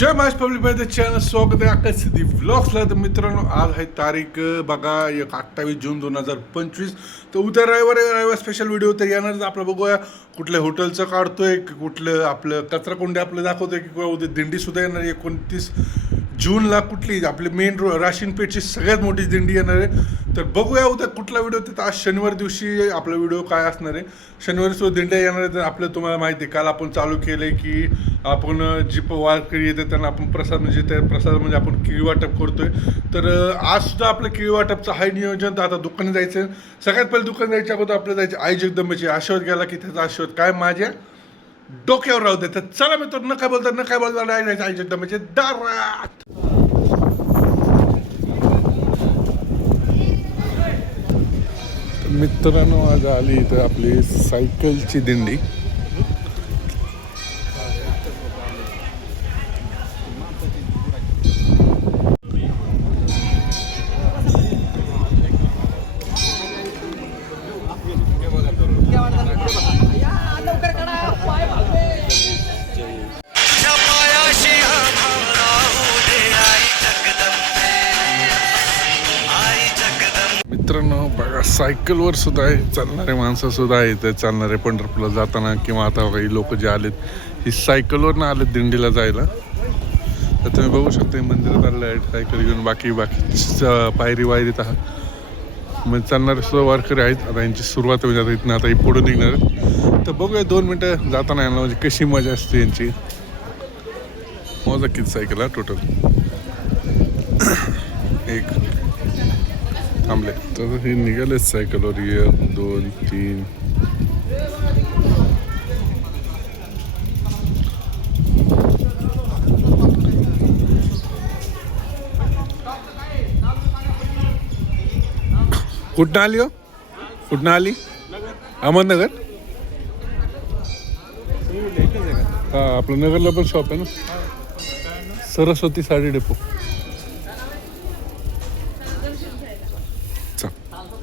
माझ्या public by the channel स्वागत आहे आकाश सिद्धी व्लॉग्सला तर मित्रांनो आज आहे तारीख बघा एक अठ्ठावीस जून दोन हजार पंचवीस तर उद्या रविवार रविवार स्पेशल व्हिडिओ तर येणारच आपलं बघूया कुठल्या हॉटेलचं काढतोय की कुठलं आपलं कचरा कोंडे आपलं दाखवतोय की किंवा उद्या दिंडीसुद्धा येणार आहे एकोणतीस जूनला कुठली आपली मेन रो राशीनपेठची सगळ्यात मोठी दिंडी येणार आहे तर बघूया उद्या कुठला व्हिडिओ तर आज शनिवार दिवशी आपला व्हिडिओ काय असणार आहे? शनिवारी सुद्धा दिंड्या येणार आहे तर आपलं तुम्हाला माहिती आहे काल आपण चालू केलं आहे की आपण जी वारकरी येते त्यांना आपण प्रसाद म्हणजे त्या प्रसाद म्हणजे आपण किळी वाटप करतोय. तर आज सुद्धा आपलं किळी वाटपचं आहे नियोजन. तर आता दुकान जायचं. सगळ्यात पहिले दुकान जायच्या अगोदर आपलं जायचं आई जगदंबेची आशीर्वाद गेला की त्याचा आशीर्वाद. काय? माझ्या डोक्यावर राहू दे. तर चला मी तर न काय बोलता न काय बोलता नाही नाही आई जगदंबेचे दारात. मित्रांनो आज आली इथं आपली सायकलची दिंडी. मित्रांनो बघा सायकलवर सुद्धा आहे. चालणारे माणसं सुद्धा आहेत. चालणारे पंढरपूरला जाताना किंवा आता काही लोक जे आलेत ही सायकलवरनं आलेत दिंडीला जायला. तर तुम्ही बघू शकता मंदिरात आलेलं आहे सायकल घेऊन बाकी बाकी स- पायरी वायरीत आहात. मग चालणारे सुद्धा वारकरी आहेत. आता यांची सुरुवात होईल आता इथनं आता ही पुढे निघणार आहेत. तर बघूया दोन मिनटं जाताना यांना म्हणजे कशी मजा असते यांची. मजा किती सायकल हा टोटल एक. थांबले. तर हे निघालेच सायकलवर एक दोन तीन. कुठनं आली हो? कुठनं आली? अहमदनगर? हा आपलं नगरला पण शॉप आहे ना. सरस्वती साडी डेपो